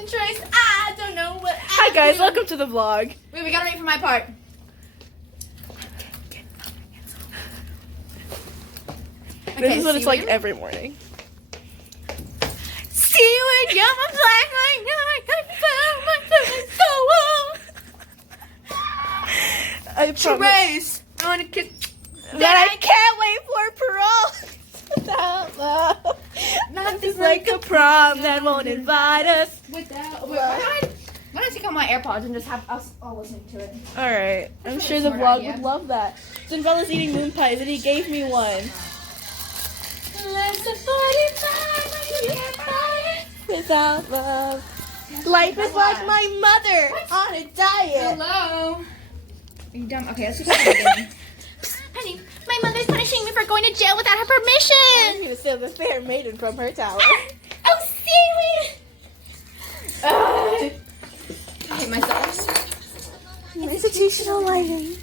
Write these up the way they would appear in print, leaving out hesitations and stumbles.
losing trace. I don't know what Hi guys, welcome to the vlog. Wait, we gotta wait for my part. This is what it's like every morning. See when you're my black light, I found my phone so well. Trace, I wanna kiss. That I can't wait for parole. Without love. Nothing's Like a prom that won't invite us. without. Why don't I take out my AirPods and just have us all listening to it? Alright, I'm That's sure a the smart vlog idea. would love that. Zinvella's eating moon pies and he gave me one. Less than 45, I can't buy it. Without love. Life is like my mother on a diet. Hello. Are you dumb? Okay, let's just try again. Honey, my mother's punishing me for going to jail without her I'm permission. gonna steal the fair maiden from her tower. Oh, seaweed! I hate myself. Institutional lighting.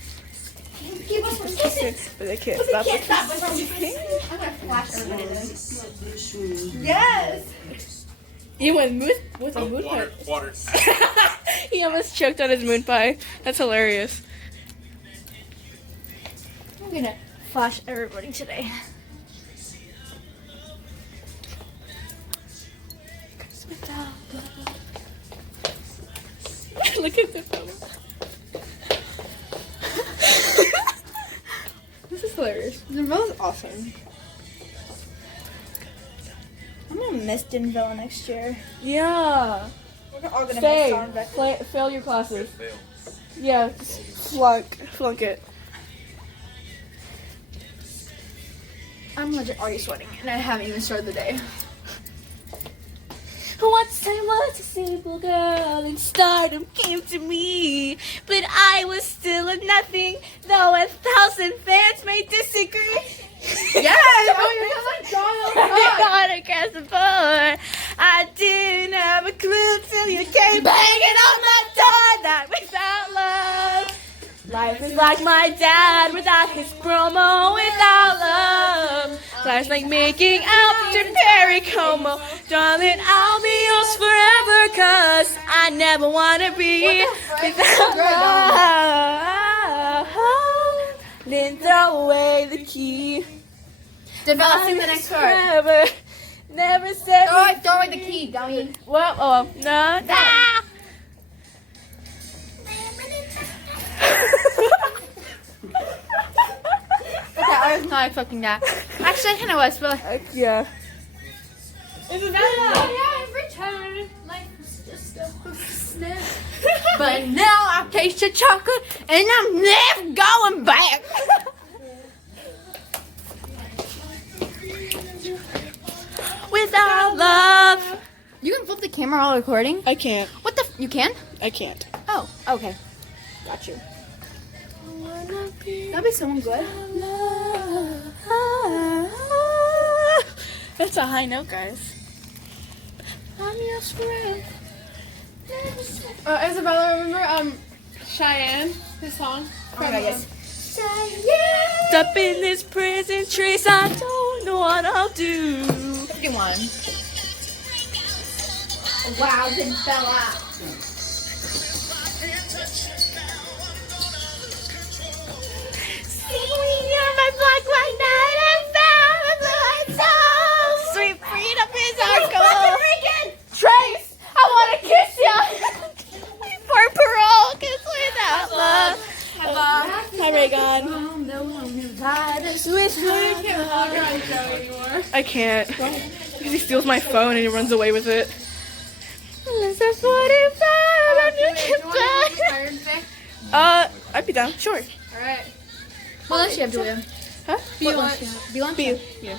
Keep us from kissing. But I can't But stop they can't it. stop us from kissing. I'm gonna flash everybody this. Yes! He went with a moon pie. Water. He almost choked on his moon pie. That's hilarious. I'm gonna flash everybody today. Look at the photo. This is hilarious. Zinvella's awesome. I'm gonna miss Denville next year. Yeah. We're all gonna Stay. miss Sarnbeck. Fail your classes. Yeah, just flunk it. I'm legit already sweating, and I haven't even started the day. Once I was a simple girl and stardom came to me, but I was still a nothing, though 1,000 fans may disagree. Yes! Oh, you're so like On across the board, I didn't have a clue till you came banging on my door. Not without love. Life is like my dad without his promo. Without love, life's like making out to Perry Como. Darling, I'll be yours forever, 'cause I never wanna be without love. Then throw away the key. Denville, sing the next part. Forever, never said. Throw away the key, dummy. Well, oh, no. Ah! Okay, I was not expecting that. Actually, I kind of was, but Yeah. yeah, return. Life was just a snap. But now I taste the chocolate, and I'm never going back. Without love. You can flip the camera while recording. I can't. What the? You can? I can't. Oh, okay. Got you. That'd be someone good. That's a high note, guys. I'm your friend. Isabella, remember Cheyenne, his song? Oh my God, yes. Up in this prison trace, I don't know what I'll do. Good one. Wow, Denvella. You're my black white night and found my soul. Sweet freedom is our goal. Trace, I want to kiss you for parole, 'cause without love. Hi, Raygon. I can't. Because he steals my phone and he runs away with it. I'd be down. Sure. Alright. What lunch do you have, Julia? Huh? Be lunch. Be lunch? Be. Yeah.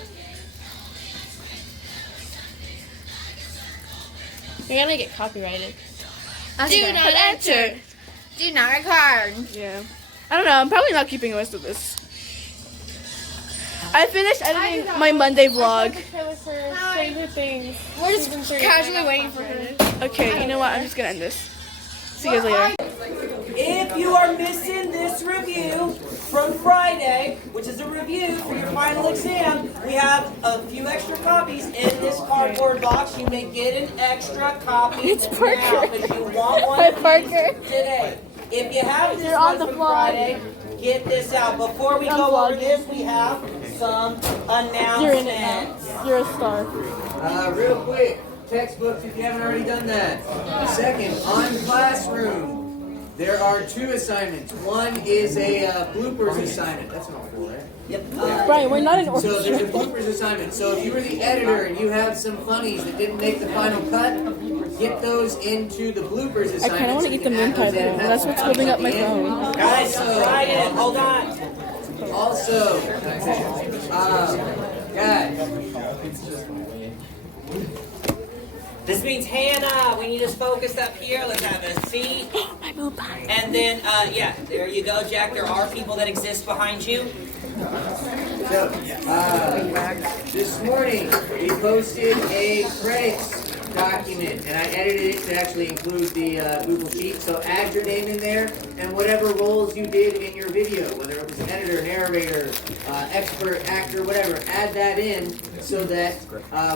You're gonna get copyrighted. Do not enter. Do not record. Yeah. I don't know. I'm probably not keeping a list of this. I finished editing my Monday vlog. Stranger Things. We're just Season 3. casually waiting for her. Okay, you know what? I'm just gonna end this. See you guys later. If you are missing this review from Friday, which is a review for your final exam, we have a few extra copies in this cardboard box. You may get an extra copy now if you want one Hi, Parker. today. If you have this You're on one the from vlog. Friday, get this out. Before we I'm go over vlogging. this, we have some You're in it now. announcements. You're a star. Real quick, textbooks if you haven't already done that. Second, on Classroom, there are 2 assignments. One is a bloopers assignment. That's not cool, right? Yep. Brian, we're not in So orchestra. there's a bloopers assignment. So if you were the editor and you have some funnies that didn't make the final cut, get those into the bloopers assignment. I kind of want to eat the moon pie though. That's what's holding up my phone. Guys, try it. Hold on. Also, guys, This means Hannah. We need us focused up here. Let's have a seat. My moon pie. And then, yeah, there you go, Jack. There are people that exist behind you. so this morning we posted a credits document, and I edited it to actually include the Google Sheet. So add your name in there and whatever roles you did in your video, whether it was an editor, narrator, expert, actor, whatever. Add that in so that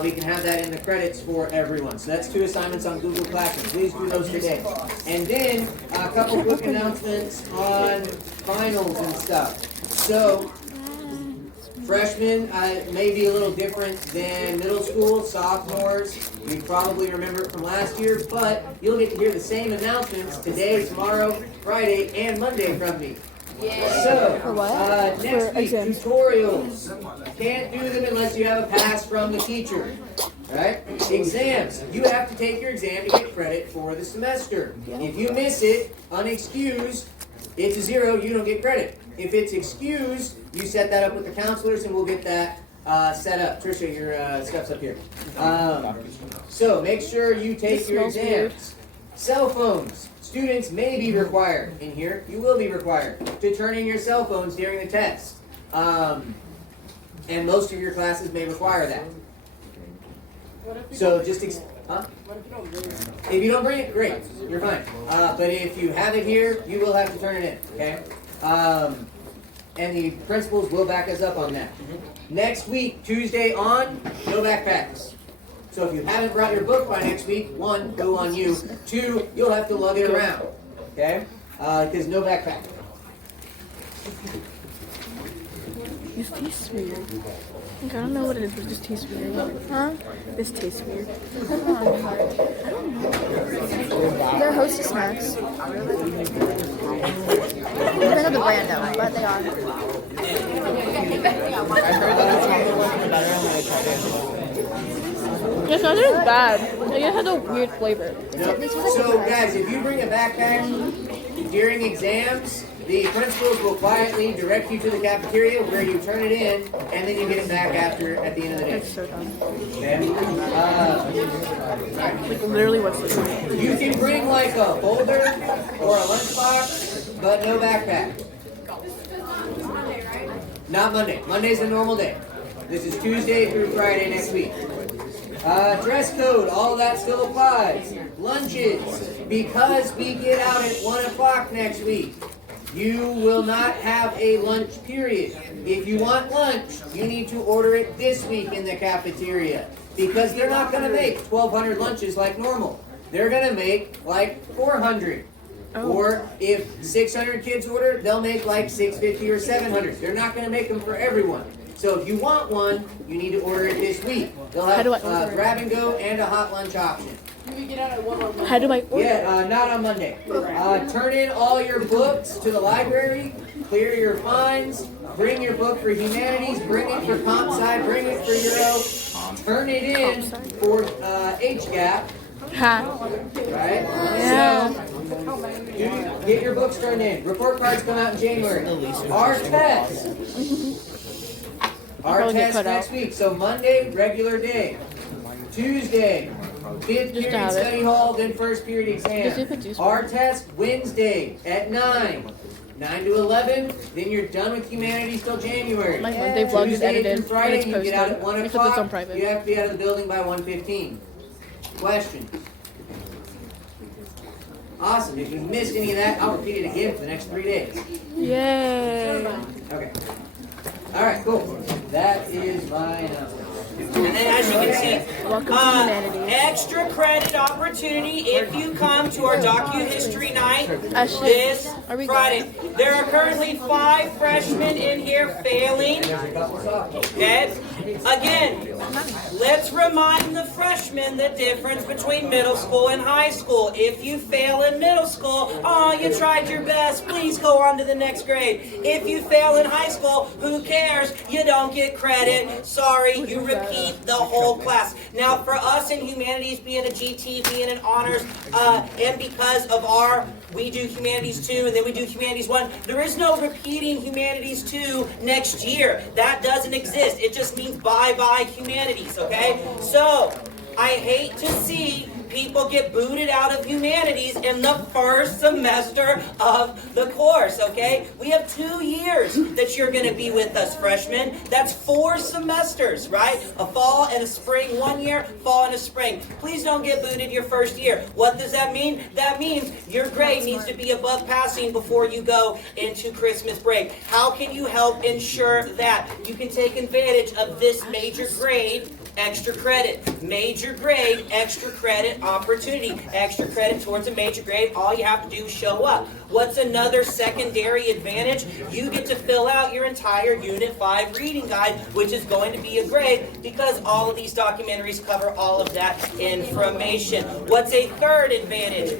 we can have that in the credits for everyone. So that's 2 assignments on Google Classroom. Please do those today. And then a couple quick announcements on finals and stuff. So freshmen may be a little different than middle school. Sophomores, you probably remember it from last year, but you'll get to hear the same announcements today, tomorrow, Friday, and Monday from me. So, next For week, exams. tutorials. Can't do them unless you have a pass from the teacher. Right? Exams. You have to take your exam to get credit for the semester. If you miss it, unexcused, it's a 0, you don't get credit. If it's excused, you set that up with the counselors and we'll get that set up. Trisha, your stuff's up here. So make sure you take This your smells weird. exams. Cell phones. Students may be required in here. You will be required to turn in your cell phones during the test. And most of your classes may require that. So just huh? If you don't bring it, great, you're fine. But if you have it here, you will have to turn it in, okay? And the principals will back us up on that. Next week, Tuesday on, no backpacks. So if you haven't brought your book by next week, 1, go on you. 2, you'll have to lug it around, okay? Because no backpack. This tastes weird. Like, I don't know what it is, but it just tastes weird. Huh? This tastes weird. They're Hostess snacks. Depends on the brand though, but they are. It's not as bad. It just has a weird flavor. So guys, if you bring a backpack during exams, the principals will quietly direct you to the cafeteria where you turn it in, and then you get it back at the end of the day. It's so dumb. Okay? Like, literally, what's this? You can bring like a folder or a lunchbox, but no backpack. Not Monday. Monday's a normal day. This is Tuesday through Friday next week. Dress code, all that still applies. Lunches, because we get out at 1 o'clock next week, you will not have a lunch period. If you want lunch, you need to order it this week in the cafeteria, because they're not going to make 1,200 lunches like normal. They're going to make like 400. Or if 600 kids order, they'll make like 650 or 700. They're not going to make them for everyone. So if you want one, you need to order it this week. They'll have grab and go and a hot lunch option. How do I order? Yeah, not on Monday. Turn in all your books to the library. Clear your fines. Bring your book for humanities. Bring it for comp sci. Bring it for Euro. Turn it in for HGAP. Ha. Right? Yeah. So, get your books turned in. Report cards come out in January. Our test. Our probably get test cut next out. week. So Monday, regular day. Tuesday, 5th period have it. study hall, then first period Just if exam. it's useful. Our test Wednesday at 9. 9 to 11, then you're done with humanities till January. My Monday vlog is Tuesday edited through Friday, and it's you get out posted. at 1 Except it's on o'clock. private. You have to be out of the building by 1:15. Question. Awesome. If you missed any of that, I'll repeat it again for the next 3 days. Yay. Okay. All right, cool. That is my announcement. And then as you can see, Welcome to humanity. extra credit opportunity if you come to our docu-history night Ashley, this are we Friday. There are currently 5 freshmen in here failing. Okay? Again, let's remind the freshmen the difference between middle school and high school. If you fail in middle school, oh, you tried your best. Please go on to the next grade. If you fail in high school, who cares? You don't get credit. Sorry, you repeat the whole class. Now, for us in humanities, being a GT, being an honors, and because of we do humanities 2 and then we do humanities 1, there is no repeating humanities 2 next year. That doesn't exist. It just means bye-bye humanities, okay? So, I hate to see people get booted out of humanities in the first semester of the course, okay? We have 2 years that you're going to be with us, freshmen. That's 4 semesters, right? A fall and a spring 1 year, fall and a spring. Please don't get booted your first year. What does that mean? That means your grade needs to be above passing before you go into Christmas break. How can you help ensure that? You can take advantage of this major grade extra credit. Major grade, extra credit opportunity. Extra credit towards a major grade. All you have to do is show up. What's another secondary advantage? You get to fill out your entire Unit 5 reading guide, which is going to be a grade because all of these documentaries cover all of that information. What's a third advantage?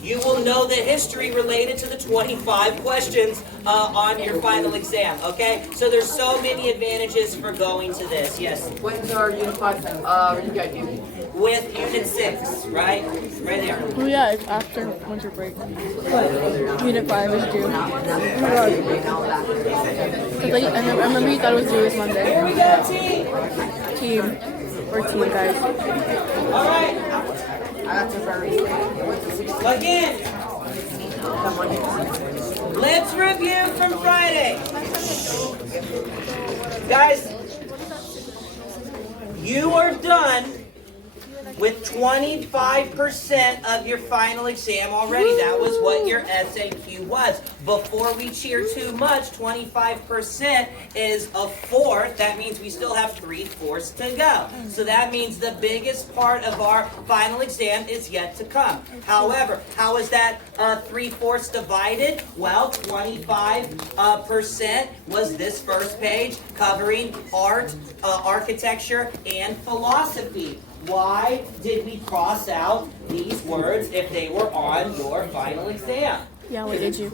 You will know the history related to the 25 questions on your final exam, okay? So there's so many advantages for going to this. Yes? When's our Unit 5 reading guide due? With Unit 6, right? Right there. Oh yeah, it's after winter break. But Unit 5 is due. Oh my god. 'Cause I remember you thought it was due this Monday. Here we go, team! Team. We're team, guys. All right. Again, let's review from Friday. Guys, you are done with 25% of your final exam already. That was what your SAQ was. Before we cheer too much, 25% is a fourth. That means we still have 3/4 to go. So that means the biggest part of our final exam is yet to come. However, how is that 3/4 divided? Well, 25% was this first page covering art, architecture, and philosophy. Why did we cross out these words if they were on your final exam? Yeah, what did you?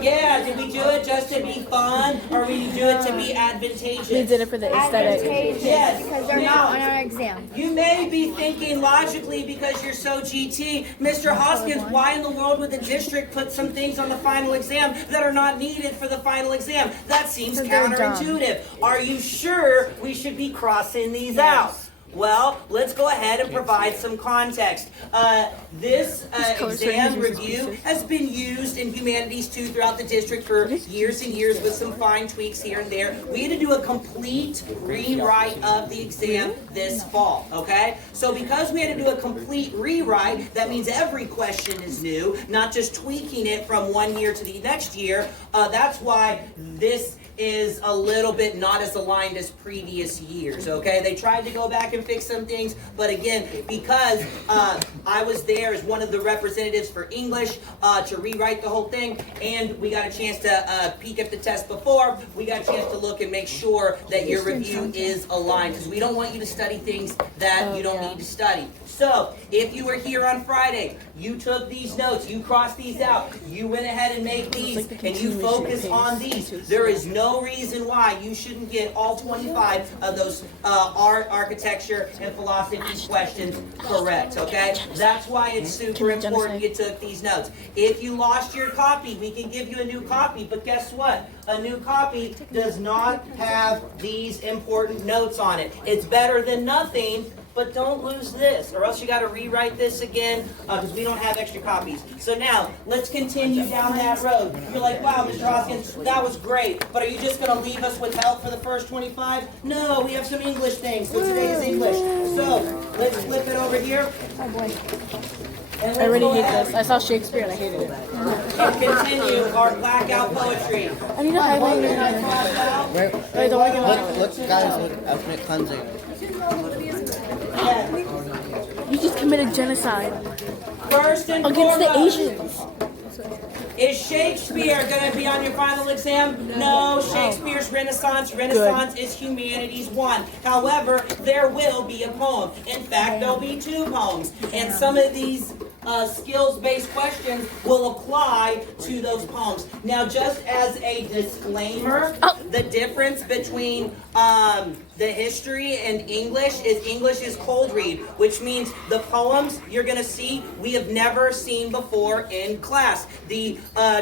Yeah, did we do it just to be fun, or did we do it to be advantageous? We did it for the aesthetic. Yes. Because they're Now, not on our exam. you may be thinking logically because you're so GT, Mr. Hoskins, why in the world would the district put some things on the final exam that are not needed for the final exam? That seems They're dumb. counterintuitive. Are you sure we should be crossing these out? Well, let's go ahead and provide some context. This exam review has been used in Humanities 2 throughout the district for years and years with some fine tweaks here and there. We had to do a complete rewrite of the exam this fall, okay? So because we had to do a complete rewrite, that means every question is new, not just tweaking it from one year to the next year. That's why this is a little bit not as aligned as previous years, okay? They tried to go back and fix some things, but again, because I was there as one of the representatives for English to rewrite the whole thing, and we got a chance to peek at the test before, we got a chance to look and make sure that your review is aligned, because we don't want you to study things that you don't need to study. So, if you were here on Friday, you took these notes, you crossed these out, you went ahead and made these, and you focus on these. There is no reason why you shouldn't get all 25 of those art, architecture, and philosophy questions correct, okay? That's why it's super important you took these notes. If you lost your copy, we can give you a new copy, but guess what? A new copy does not have these important notes on it. It's better than nothing, but don't lose this, or else you got to rewrite this again because we don't have extra copies. So now, let's continue down that road. You're like, wow, Mr. Hoskins, that was great, but are you just going to leave us with help for the first 25? No, we have some English things, so today is English. So, let's flip it over here. Oh boy. And I already let's go hate ahead this. I saw Shakespeare and I hated it. and continue our blackout poetry. I need a highlighter. I don't want to get Look, guys, look, ethnic cleansing. You just committed genocide First and against the foremost, Asians. is Shakespeare going to be on your final exam? No, Shakespeare's Renaissance. Renaissance is Humanities 1. However, there will be a poem. In fact, there'll be 2 poems. And some of these skills-based questions will apply to those poems. Now, just as a disclaimer, the difference between the history and English is cold read, which means the poems you're going to see we have never seen before in class. The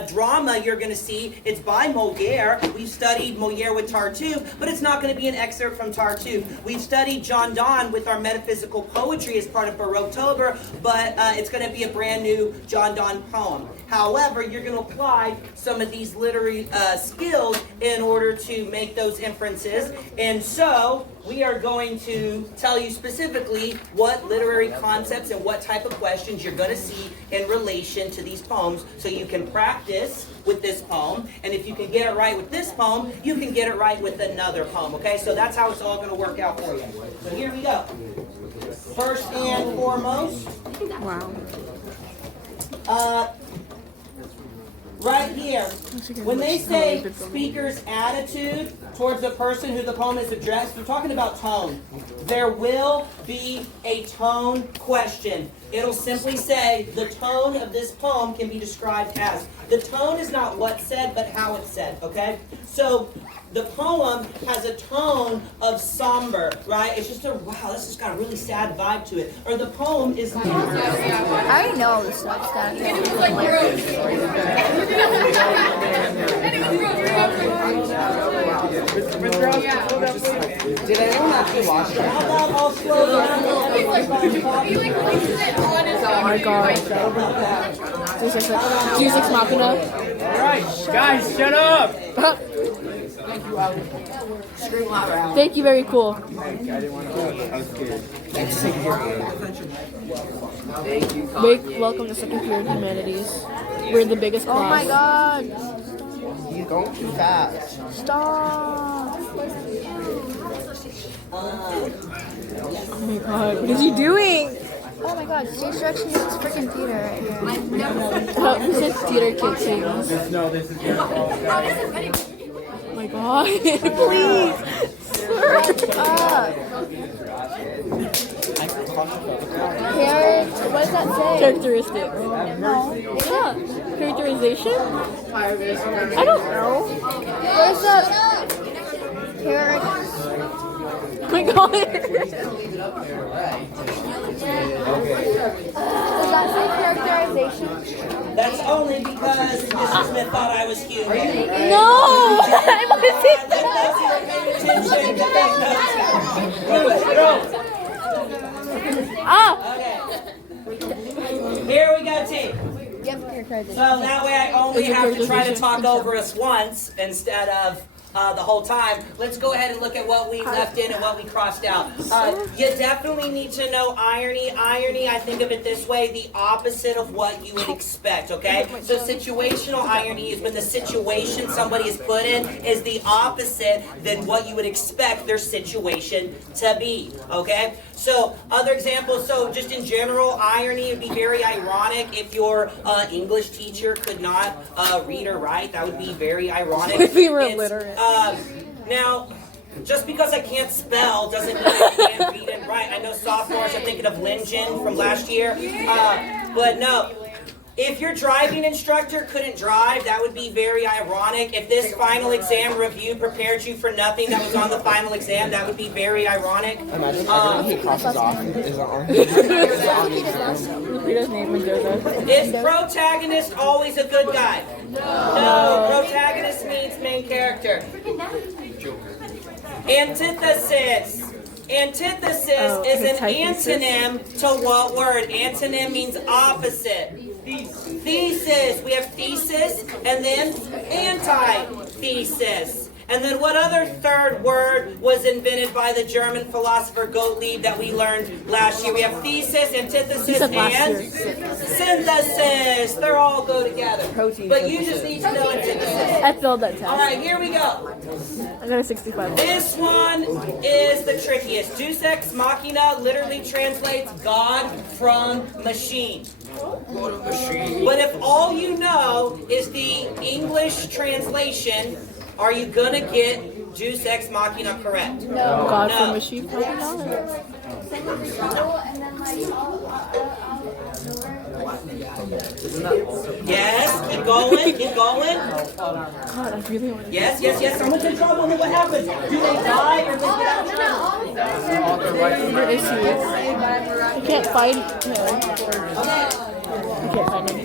drama you're going to see, it's by Moliere. We've studied Moliere with Tartuffe, but it's not going to be an excerpt from Tartuffe. We've studied John Donne with our metaphysical poetry as part of Baroquetober, but it's going to be a brand new John Donne poem. However, you're going to apply some of these literary skills in order to make those inferences. And so, we are going to tell you specifically what literary concepts and what type of questions you're going to see in relation to these poems so you can practice with this poem. And if you can get it right with this poem, you can get it right with another poem. Okay, so that's how it's all going to work out for you. So here we go. First and foremost. Wow. Right here, when they say speaker's attitude towards the person who the poem is addressed, we're talking about tone. There will be a tone question. It'll simply say the tone of this poem can be described as. The tone is not what's said, but how it's said, okay? So the poem has a tone of somber, right? It's just a, wow, this has got a really sad vibe to it. Or the poem is... I already know all this stuff. Did anyone actually watch it? How about I'll slow down? Oh my god. Jesus Machina. Alright, guys, shut up! Thank you, very cool. Big welcome to second period humanities. We're the biggest class. Oh my god. You're going too fast. Stop. Oh my god, what is he doing? Oh my god, stage direction is this freaking theater right here. Oh, this is theater kid things. No, this is your fault. Oh my god, please. Shut up. What does that say? Characteristics. No. Yeah. Characterization? I don't know. What is that? Oh my god. Does that say characterization? That's only because Mrs. Smith thought I was human. No! Here we go, team. Yep, characterization. So that way I only have to try to talk over us once instead of the whole time. Let's go ahead and look at what we left in and what we crossed out. You definitely need to know irony. Irony, I think of it this way, the opposite of what you would expect, okay? So situational irony is when the situation somebody is put in is the opposite than what you would expect their situation to be, okay? So other examples, so just in general, irony would be very ironic if your English teacher could not read or write. That would be very ironic. If we were illiterate. Now, just because I can't spell doesn't mean I can't read and write. I know sophomores are thinking of Lingen from last year, but no. If your driving instructor couldn't drive, that would be very ironic. If this final exam review prepared you for nothing that was on the final exam, that would be very ironic. Imagine everything he crosses off is on. Repeat his name, Mendoza. Is protagonist always a good guy? No. Protagonist means main character. Antithesis. Antithesis Oh, is an antithesis. antonym to what word? Antonym means opposite. Thesis. We have thesis and then antithesis. And then what other third word was invented by the German philosopher Gottlieb that we learned last year? We have thesis, antithesis, and synthesis. They all go together. But you just need to know antithesis. I failed that test. All right, here we go. I got a 65. This one is the trickiest. Deus ex machina literally translates God from machine. But if all you know is the English translation, are you gonna get Deus ex machina correct? God No. from machine. Yes, keep going, keep going. God, I really want to. Yes. Someone's in trouble. Look what happens. Do they die or they get out? Where is he? I can't find him. I can't find him.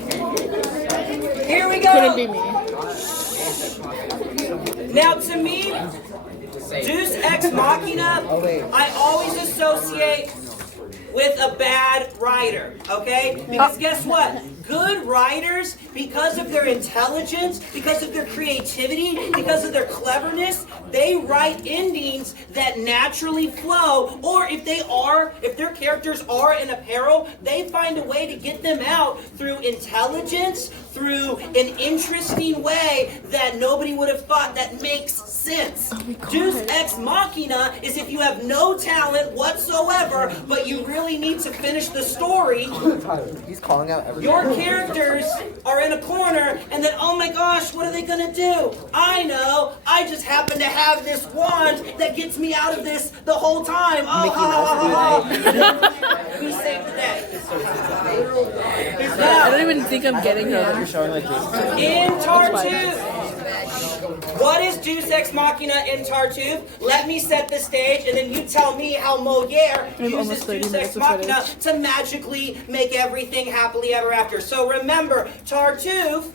Here we Couldn't be go. me. Now, to me, Deus ex machina, I always associate with a bad writer, okay? Because guess what? Good writers, because of their intelligence, because of their creativity, because of their cleverness, they write endings that naturally flow, or if their characters are in a peril, they find a way to get them out through intelligence, through an interesting way that nobody would have thought that makes sense. Deus ex machina is if you have no talent whatsoever, but you really need to finish the story. He's calling out everyone. Your characters are in a corner, and then, oh my gosh, what are they gonna do? I know, I just happen to have this wand that gets me out of this the whole time. Oh, Be safe today. I don't even think I'm getting him. You're showing like this. In Tartuffe, what is Deus ex machina in Tartuffe? Let me set the stage, and then you tell me how Moliere uses almost 30 Deus minutes ex of machina footage. to magically make everything happily ever after. So remember, Tartuffe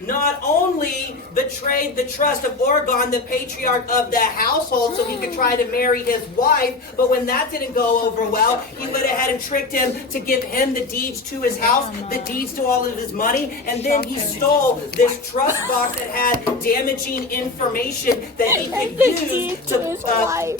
not only betrayed the trust of Orgon, the patriarch of the household, so he could try to marry his wife, but when that didn't go over well, he went ahead and tricked him to give him the deeds to his house, the deeds to all of his money, and then he stole this trust box that had damaging information that he could use to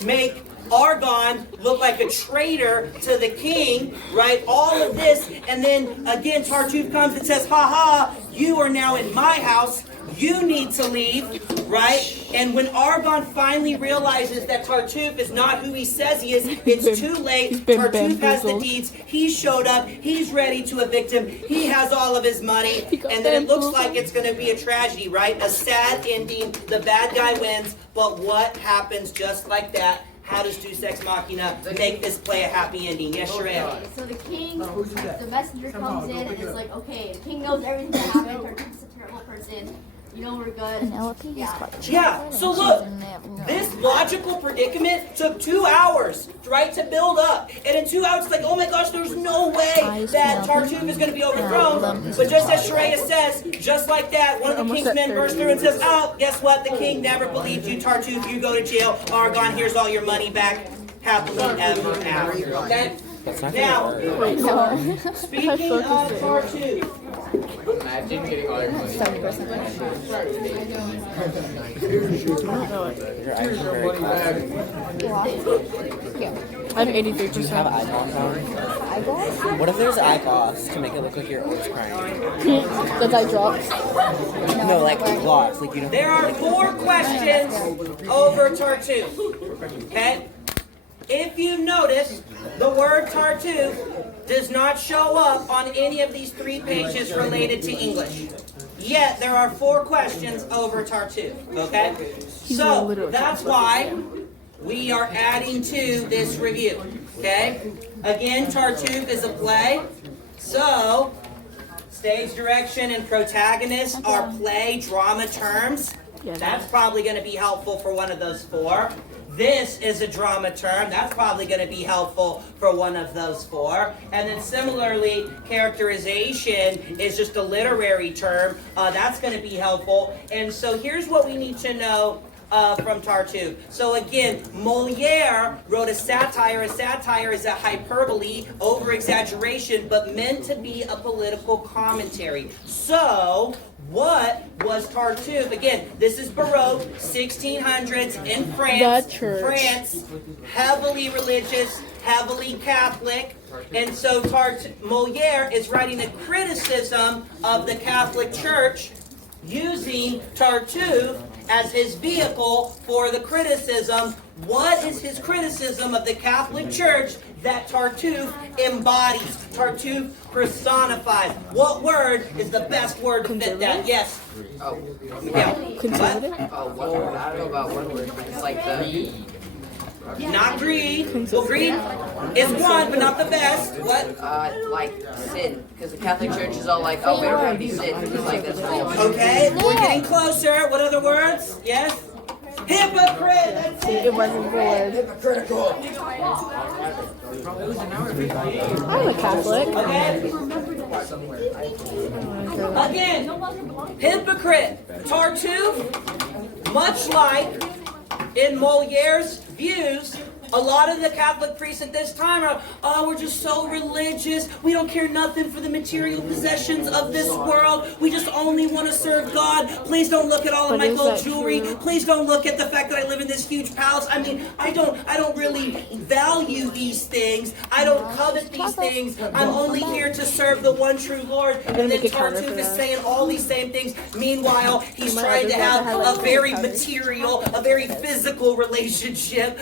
make Argon look like a traitor to the king, right? All of this, and then again Tartuffe comes and says, ha, you are now in my house, you need to leave, right? And when Argon finally realizes that Tartuffe is not who he says he is, it's too late. Tartuffe has the deeds, he showed up, he's ready to evict him, he has all of his money, and then it looks like it's going to be a tragedy, right? A sad ending, the bad guy wins, but what happens just like that? How does Deus ex machina make this play a happy ending? Yes, Sherelle. So the king, the messenger comes in and is like, okay, the king knows everything that happened. Tartuffe's a terrible person. You know we're good. Yeah, so look, this logical predicament took 2 hours, right, to build up. And in 2 hours, it's like, oh my gosh, there's no way that Tartuffe is going to be overthrown. But just as Sheraya says, just like that, one of the king's men bursts through and says, oh, guess what? The king never believed you, Tartuffe. You go to jail. Argon, here's all your money back. Happily ever after. Okay? Now, speaking of Tartuffe, Imagine getting all your money. Your eyes are very I have 83%. Do you have eyeball power? What if there's eye gloss to make it look like you're always crying? The die drops. No, like gloss, like you don't. there are 4 questions over Tartuffe. Okay? If you notice, the word Tartuffe does not show up on any of these 3 pages related to English. Yet, there are 4 questions over Tartuffe, okay? So, that's why we are adding to this review, okay? Again, Tartuffe is a play, so stage direction and protagonist are play drama terms. That's probably going to be helpful for one of those 4. This is a drama term. That's probably going to be helpful for one of those 4. And then similarly, characterization is just a literary term. That's going to be helpful. And so here's what we need to know from Tartuffe. So again, Moliere wrote a satire. A satire is a hyperbole, over-exaggeration, but meant to be a political commentary. So, what was Tartuffe? Again, this is Baroque, 1600s in France. The church. France, heavily religious, heavily Catholic. And so Moliere is writing a criticism of the Catholic Church using Tartuffe as his vehicle for the criticism. What is his criticism of the Catholic Church that Tartuffe embodies? Tartuffe personifies. What word is the best word to fit that? Yes. Oh. Yeah. Conservative? Oh, one word. I don't know about one word, but it's like the... Not greed. Well, greed is one, but not the best. What? Like sin. Because the Catholic Church is all like, oh, we don't have any sin. Because like, that's false. Okay, we're getting closer. What other words? Yes? Hypocrite. That's it. It wasn't the word. Hypocritical. I'm a Catholic. Again, hypocrite. Tartuffe, much like in Moliere's views, a lot of the Catholic priests at this time are, oh, we're just so religious. We don't care nothing for the material possessions of this world. We just only want to serve God. Please don't look at all of my gold jewelry. Please don't look at the fact that I live in this huge palace. I mean, I don't really value these things. I don't covet these things. I'm only here to serve the one true Lord. And then Tartuffe is saying all these same things. Meanwhile, he's trying to have a very material, a very physical relationship,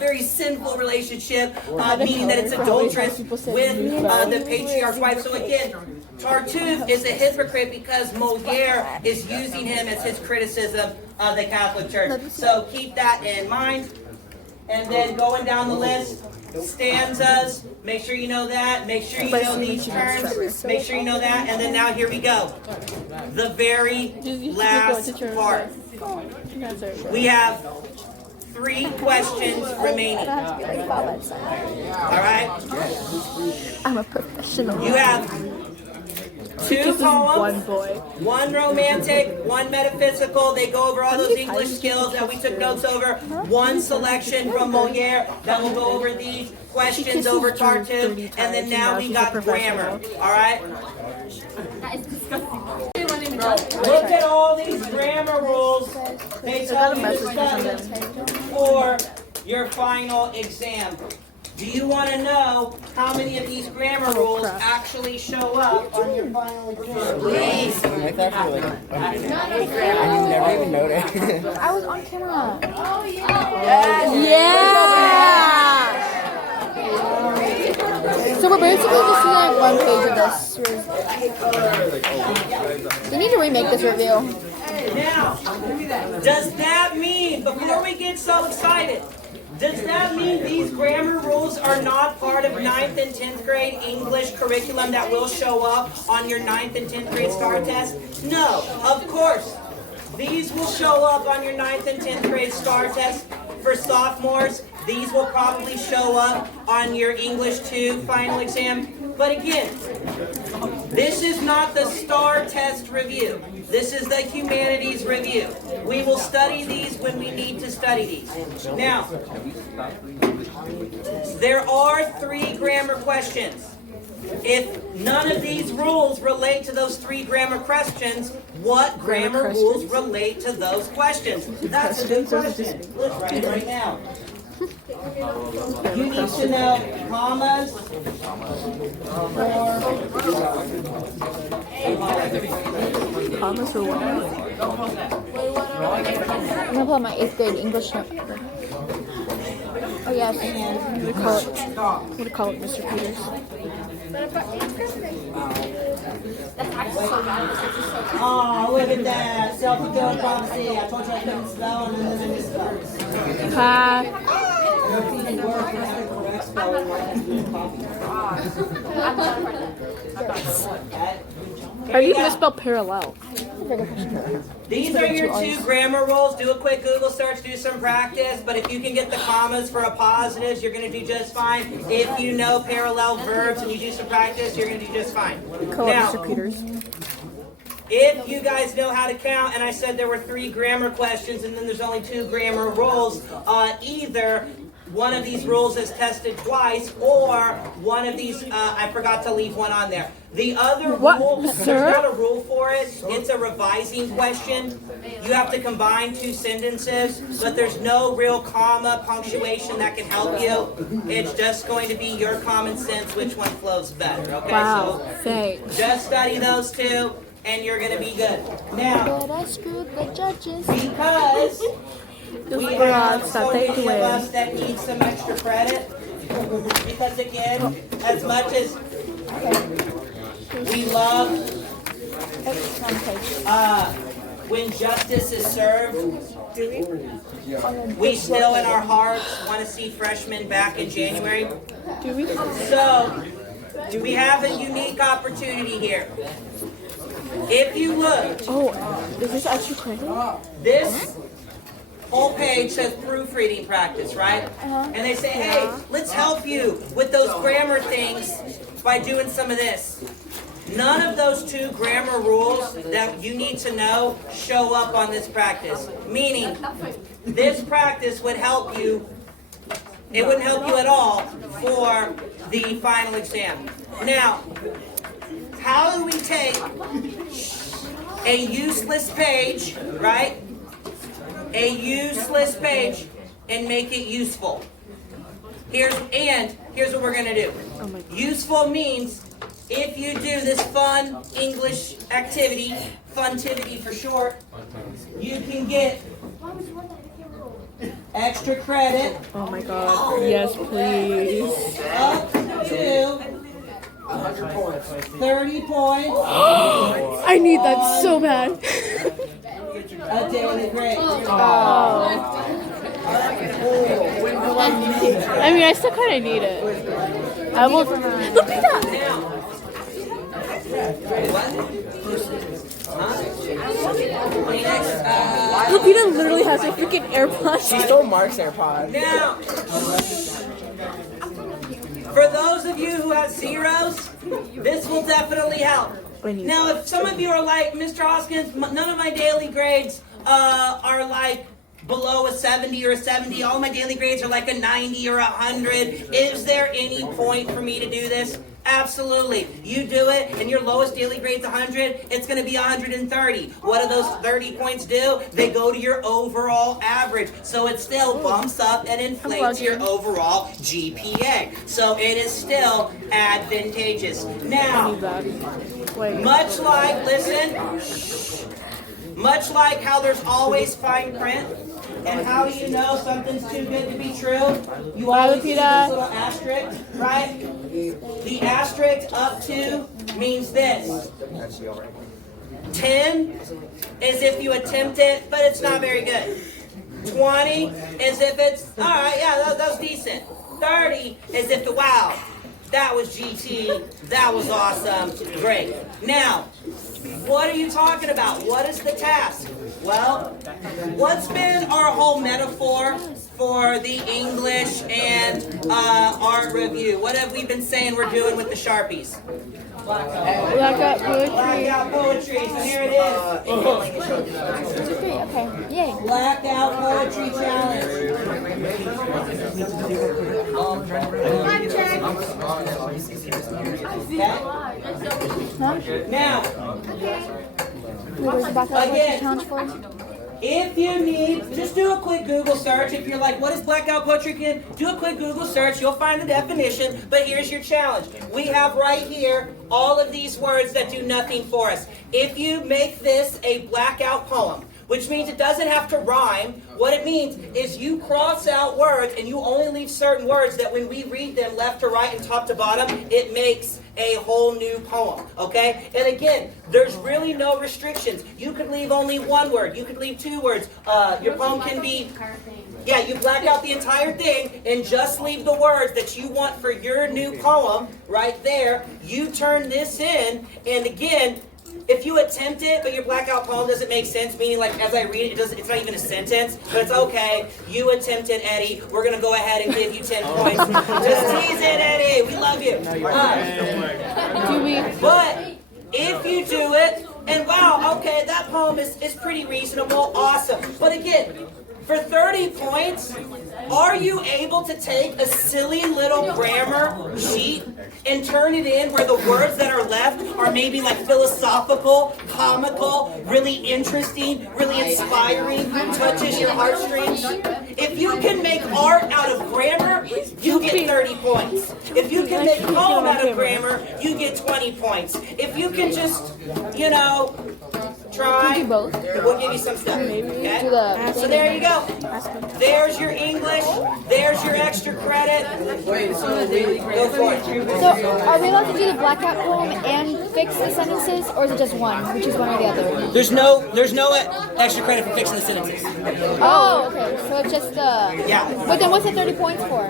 very sinful relationship, meaning that it's adulterous with the patriarch's wife. So again, Tartuffe is a hypocrite because Moliere is using him as his criticism of the Catholic Church. So keep that in mind. And then going down the list, stanzas, make sure you know that, make sure you know these terms, make sure you know that, and then now here we go. The very last part. We have 3 questions remaining. Alright? I'm a professional. You have 2 poems, one boy. 1 romantic, 1 metaphysical. They go over all those English skills that we took notes over. 1 selection from Moliere that will go over these questions over Tartuffe. And then now we got grammar. Alright? Look at all these grammar rules. They tell you to study for your final exam. Do you want to know how many of these grammar rules actually show up on your final exam? Please. I thought for like, and you never even noticed. I was on camera. Oh, yeah. Yeah! So we're basically just seeing like 1 page of this. They need to remake this review. Now, does that mean, before we get so excited, does that mean these grammar rules are not part of 9th and 10th grade English curriculum that will show up on your 9th and 10th grade STAR test? No, of course. These will show up on your 9th and 10th grade STAR test. For sophomores, these will probably show up on your English 2 final exam. But again, this is not the STAR test review. This is the humanities review. We will study these when we need to study these. Now, there are 3 grammar questions. If none of these rules relate to those 3 grammar questions, what grammar rules relate to those questions? That's a good question. Let's write it right now. You need to know commas Commas or what? I'm gonna pull out my 8th grade English notebook. Oh yes, I'm gonna call it Mr. Peters. Oh, look at that. Self-fulfilling prophecy. I told you I couldn't spell and then I misspelled. How do you misspell parallel? These are your 2 grammar rules. Do a quick Google search, do some practice, but if you can get the commas for a positives, you're going to do just fine. If you know parallel verbs and you do some practice, you're going to do just fine. Call it Now, Mr. Peters. if you guys know how to count, and I said there were 3 grammar questions and then there's only 2 grammar rules, either one of these rules is tested twice, or one of these, I forgot to leave one on there. The other rule, there's not a rule for it, it's a revising question. You have to combine 2 sentences, but there's no real comma, punctuation that can help you. It's just going to be your common sense, which one flows better, okay? Wow, So thanks. just study those 2, and you're going to be good. Now, But I screwed the judges. because we Just have that so they many of win. us that need some extra credit, because again, as much as we love when justice is served, we still in our hearts want to see freshmen back in January. So, we have a unique opportunity here. If you look, Is this actually crazy? this whole page says proofreading practice, right? And they say, hey, let's help you with those grammar things by doing some of this. None of those 2 grammar rules that you need to know show up on this practice. Meaning, this practice would help you, it wouldn't help you at all for the final exam. Now, how do we take a useless page, right? A useless page and make it useful. Here's what we're gonna do. Useful means if you do this fun English activity, funtivity for short, you can get extra credit Oh my god. Yes, please. up to 30 points I need that so bad. a daily grade. I mean, I still kind of need it. I will. Look at that. Lupita literally has a freaking AirPods. She stole Mark's AirPod. Now, for those of you who have zeros, this will definitely help. Now, if some of you are like, Mr. Hoskins, none of my daily grades are like below a 70 or a 70. All my daily grades are like a 90 or a 100. Is there any point for me to do this? Absolutely. You do it, and your lowest daily grade's 100, it's going to be 130. What do those 30 points do? They go to your overall average. So it still bumps up and inflates your overall GPA. So it is still advantageous. Now, much like, much like how there's always fine print, and how do you know something's too good to be true? You always see this little asterisk, right? The asterisk up to means this. 10 is if you attempt it, but it's not very good. 20 is if it's, all right, yeah, that was decent. 30 is if the, wow, that was GT, that was awesome, great. Now, what are you talking about? What is the task? Well, what's been our whole metaphor for the English and art review? What have we been saying we're doing with the Sharpies? Blackout poetry. Blackout poetry, so here it is. Okay, yay. Blackout poetry challenge. Okay. Now, again, if you need, just do a quick Google search. If you're like, what is blackout poetry again? Do a quick Google search. You'll find the definition. But here's your challenge. We have right here all of these words that do nothing for us. If you make this a blackout poem, which means it doesn't have to rhyme. What it means is you cross out words and you only leave certain words that when we read them left to right and top to bottom, it makes a whole new poem, okay? And again, there's really no restrictions. You could leave only one word. You could leave 2 words. Your poem can be, yeah, you black out the entire thing and just leave the words that you want for your new poem right there. You turn this in, and again, if you attempt it, but your blackout poem doesn't make sense, meaning like as I read it, it's not even a sentence, but it's okay. You attempted, Eddie. We're going to go ahead and give you 10 points. Just tease it, Eddie. We love you. But if you do it, and wow, poem is pretty reasonable. Awesome. But again, for 30 points, are you able to take a silly little grammar sheet and turn it in where the words that are left are maybe like philosophical, comical, really interesting, really inspiring, touches your heartstrings? If you can make art out of grammar, you get 30 points. If you can make poem out of grammar, you get 20 points. If you can just, you know, try, we'll give you some stuff. Okay? So there you go. There's your English. There's your extra credit. Go for it. So, are we allowed to do the blackout poem and fix the sentences, or is it just one? We choose one or the other? There's no extra credit for fixing the sentences. Oh, okay. So it's just Yeah. But then what's the 30 points for?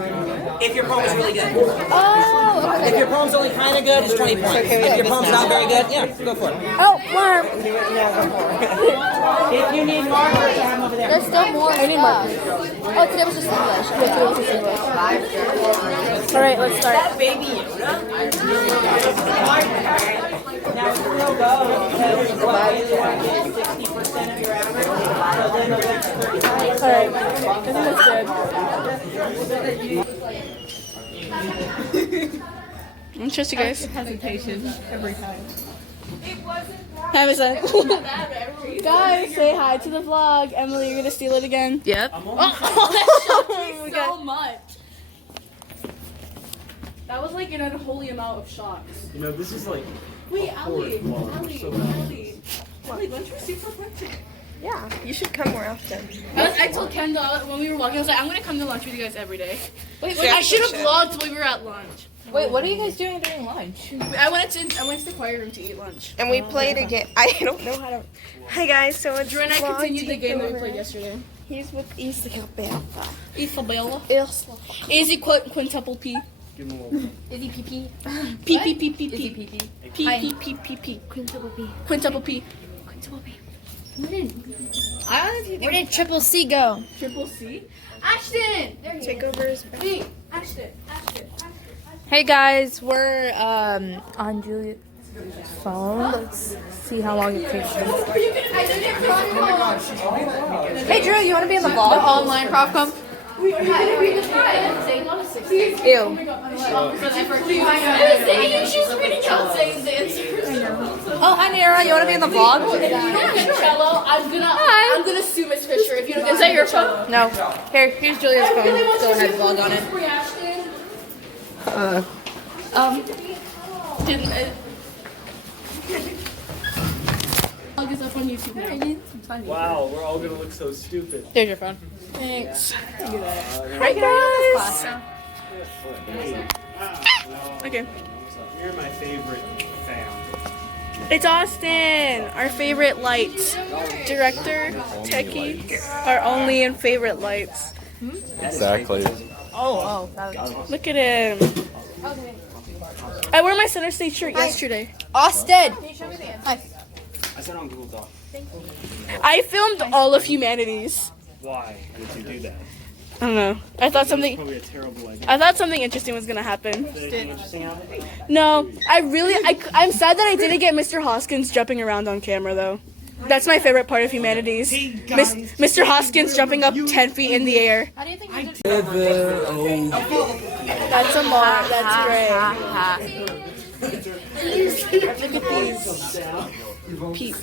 If your poem is really good. Oh, okay. If your poem's only kind of good, it's 20 points. If your poem's not very good, yeah, go for it. Oh, more. If you need markers, I have them over there. There's still more stuff. Oh, today was just English. Okay, today was just English. All right, let's start. Now we'll go because what is 60% of your average. So then it'll get 35. All right, I think that's good. I'm trust you guys. Hesitation every time. Have a sec. Guys, say hi to the vlog. Emily, you're gonna steal it again. Yep. Oh, So much. That was like an unholy amount of shocks. You know, this is like Wait, Ellie. so Ellie, lunch was super quick. Yeah, you should come more often. I told Kendall when we were walking, I was like, I'm gonna come to lunch with you guys every day. Wait, I should have vlogged when we were at lunch. Wait, what are you guys doing during lunch? I went to the choir room to eat lunch. And we played a game. I don't know how to. Hi guys, so it's Drew and I vlog continued the game that we takeover. played yesterday. He's with Isabella. Isabella. Isla. Easy quintuple P. give them a little. Is he PP? P P P P Is he P. PP? P P P P P. Quintuple P. Quintuple P. Quintuple P. Where did triple C go? Triple C. Ashton. There he is. Takeovers. Me. Ashton. Hey guys, we're on Julia's phone. Let's see how long it takes. Hey Drew, you want to be in the vlog? The online prop comp. Ew. You she's reading out saying the answers. Oh, hi Nara, you want to be in the vlog? Cello, I'm gonna sue Miss Fisher if you don't. Is that your phone? No. Here's Julia's phone. Go ahead, vlog on it. Didn't it? I'll get up on YouTube now. Wow, we're all gonna look so stupid. There's your phone. Thanks. Hi guys. Okay. You're my favorite fan. It's Austin, our favorite lights. Director, techie, our only and favorite lights. Exactly. Look at him. I wore my center stage shirt yesterday. Austin. I said on Google Doc. I filmed all of Humanities. Why would you do that? I don't know. I thought something Terrible idea. I thought something interesting was gonna happen. Anything interesting happened? No, I'm sad that I didn't get Mr. Hoskins jumping around on camera though. That's my favorite part of Humanities. Mr. Hoskins jumping up 10 feet in the air. How do you think That's a lot. That's great. Look at these peeps.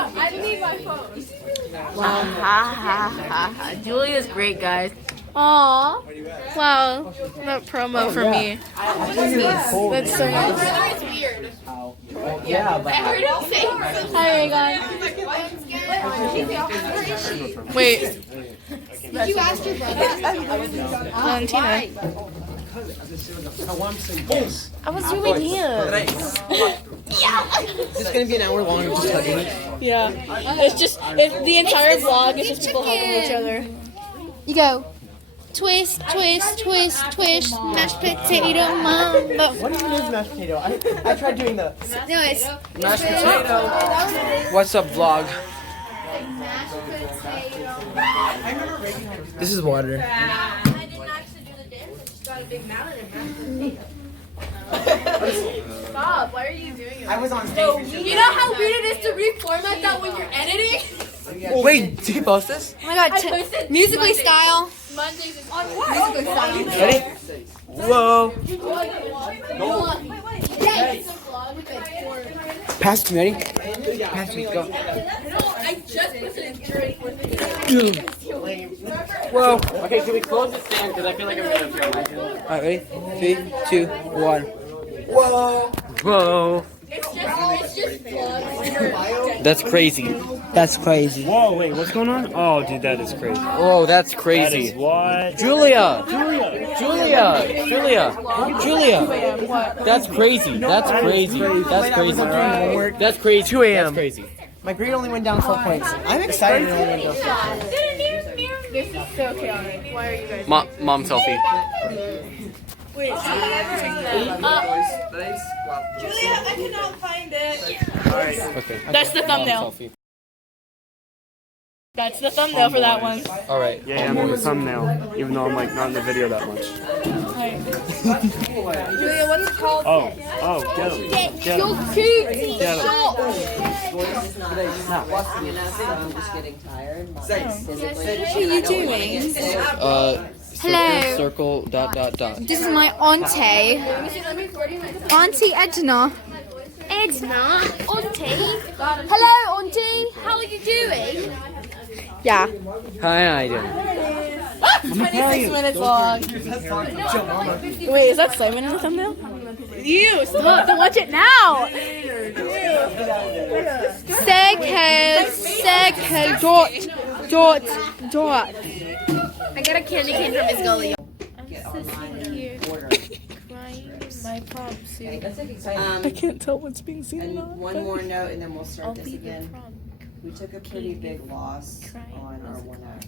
I need my phone. Julia's great, guys. Aww. Wow. That promo for me. That's so nice. It's weird. Yeah, but I heard him say. Hi, Regan. Wait. Did you ask your brother? Valentina. I was doing here. Is this gonna be an hour long of just hugging? Yeah. The entire vlog is just people hugging each other. You go. Twist, twist, twist, twist. Mashed potato mambo. What even is mashed potato? I tried doing the Anyways. mashed potato. What's up, vlog? Mashed potato. This is water. I didn't actually do the dance. I just got a big mountain and mashed potato. Stop. Why are you doing it? I was on stage. You know how weird it is to reformat that when you're editing? Wait, did you post this? Oh my god, musically style. Mondays is Musically style. Ready? Whoa. Pass it to me, ready? Pass it to me, go. I just listened during Whoa. Okay, can we close the stand? Because I feel like I'm going to throw my hand. Alright, ready? 3, 2, 1. Whoa. Whoa. It's just vlogs. That's crazy. That's crazy. Whoa, wait, what's going on? Oh, dude, that is crazy. Whoa, that's That crazy. is what? Julia. That's crazy. That's crazy. That's crazy. That's crazy. 2 a.m. That's crazy. My grade only went down 12 points. I'm excited it only went down 12 points. This is so chaotic. Why are you guys? Mom selfie. Wait, Julia, I cannot find it. Okay. That's the thumbnail. Selfie. That's the thumbnail for that one. All right. Yeah, I'm in the thumbnail, even though I'm like not in the video that much. Julia, what's it called? Oh, get him. Get him. Get him. I'm just getting tired. What are you doing? Hello. Circle. Dot. This is my auntie. Auntie Edna. Edna, Auntie. Hello, Auntie. How are you doing? Yeah. Hi, I do. 26 minutes long. Wait, is that Simon in the thumbnail? You stop! Don't watch it now. Dot. I got a candy cane from his gully. My prom suit. That's like exciting. I can't tell what's being seen or And not. one more note, and then we'll start I'll this be the again. prom. We took a pretty big loss on our one act.